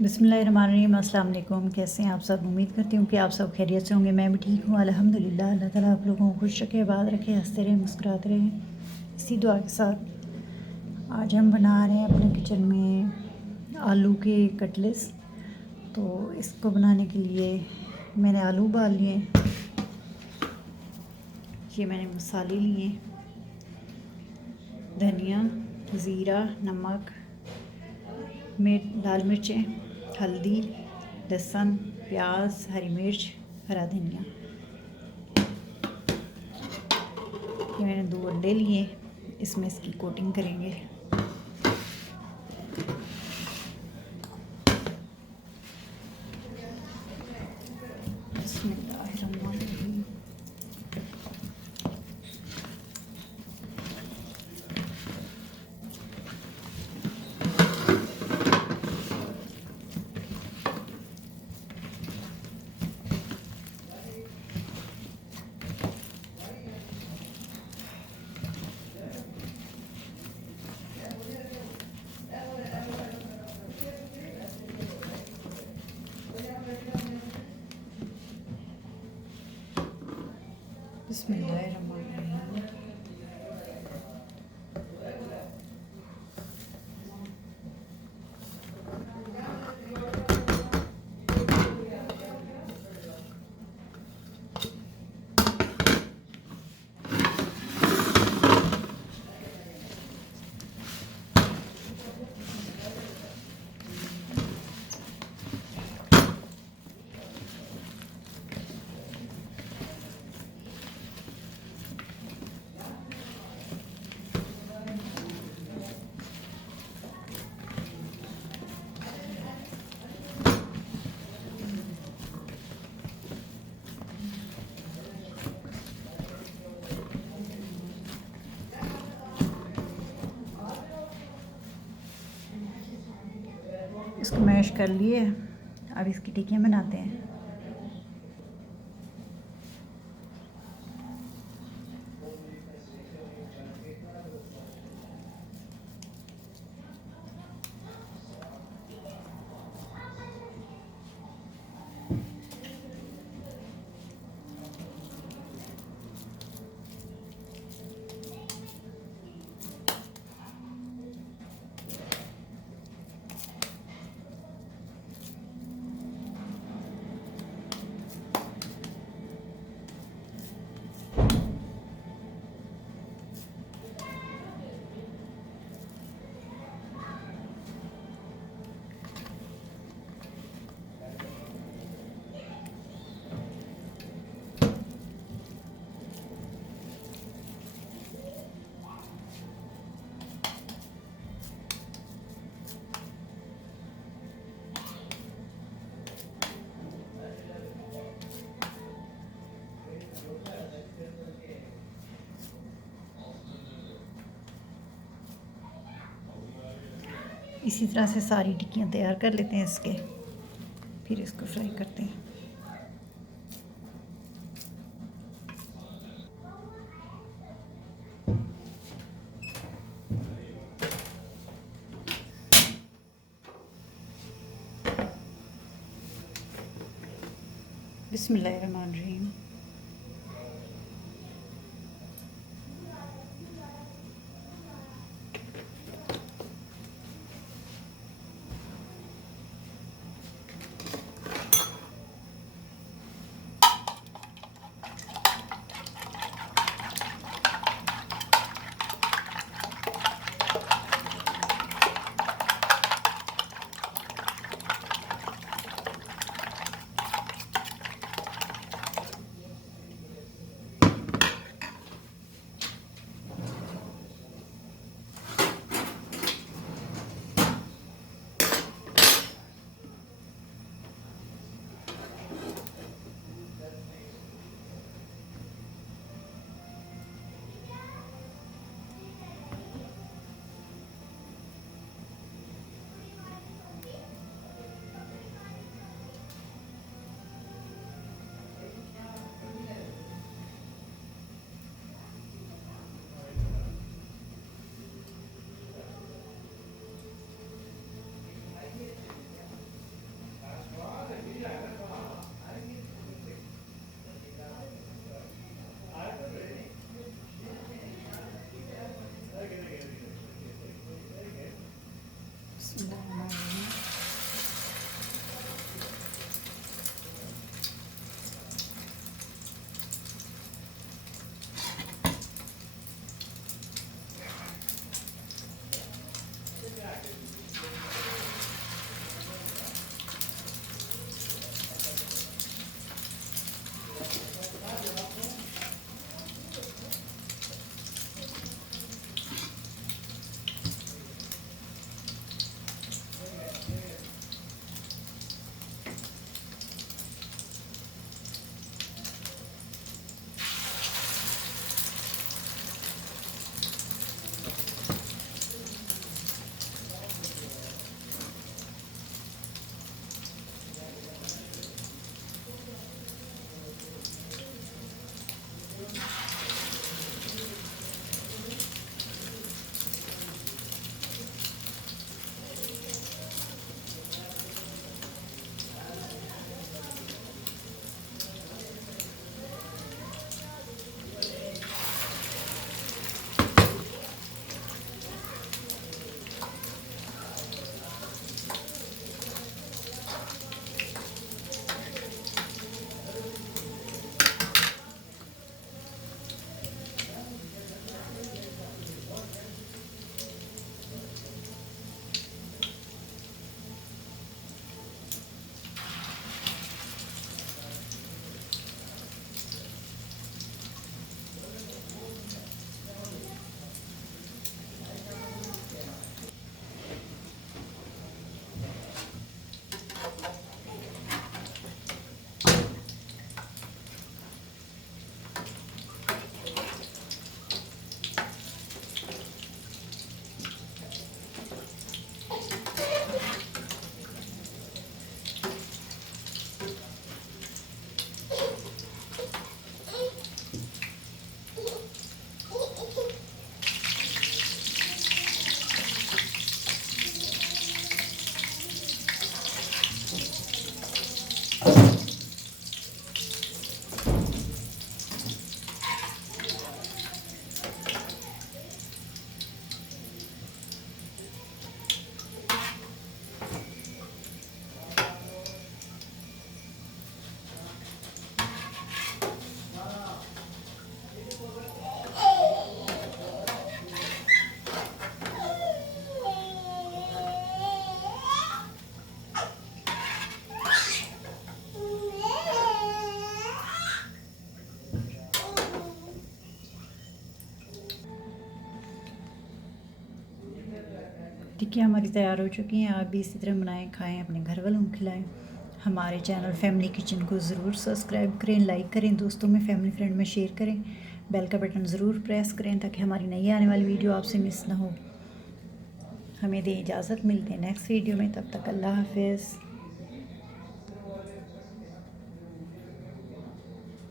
बिस्मिल्लाहिर्रहमानिर्रहीम। अस्सलाम वालेकुम। कैसे हैं आप सब? उम्मीद करती हूँ कि आप सब खैरियत से होंगे। मैं भी ठीक हूँ अल्हम्दुलिल्लाह। अल्लाह ताला आप लोगों को खुश रखे, आबाद रखे, हंसते रहें, मुस्कुराते रहें। इसी दुआ के साथ आज हम बना रहे हैं अपने किचन में आलू के कटलेट्स। तो इसको बनाने के लिए मैंने आलू उबाल लिए, ये मैंने मसाले लिए, धनिया, ज़ीरा, नमक, लाल मिर्चें, हल्दी, लहसुन, प्याज, हरी मिर्च, हरा धनिया। ये मैंने 2 अंडे लिए, इसमें इसकी कोटिंग करेंगे। बिस्मिल्लाहिर्रहमानिर्रहीम। बिस्मिल्लाहिर्रहमानिर्रहीम। इसको मैश कर लिए, अब इसकी टिक्कियाँ बनाते हैं। इसी तरह से सारी टिक्कियाँ तैयार कर लेते हैं इसके, फिर इसको फ्राई करते हैं। बिस्मिल्लाहिर्रहमानिर्रहीम। टिक्कियाँ हमारी तैयार हो चुकी हैं। आप भी इसी तरह बनाएं, खाएं, अपने घर वालों को खिलाएं। हमारे चैनल फैमिली किचन को ज़रूर सब्सक्राइब करें, लाइक करें, दोस्तों में, फैमिली फ्रेंड में शेयर करें, बेल का बटन ज़रूर प्रेस करें ताकि हमारी नई आने वाली वीडियो आपसे मिस ना हो। हमें दें इजाज़त, मिलते हैं नेक्स्ट वीडियो में, तब तक अल्लाह हाफिज़।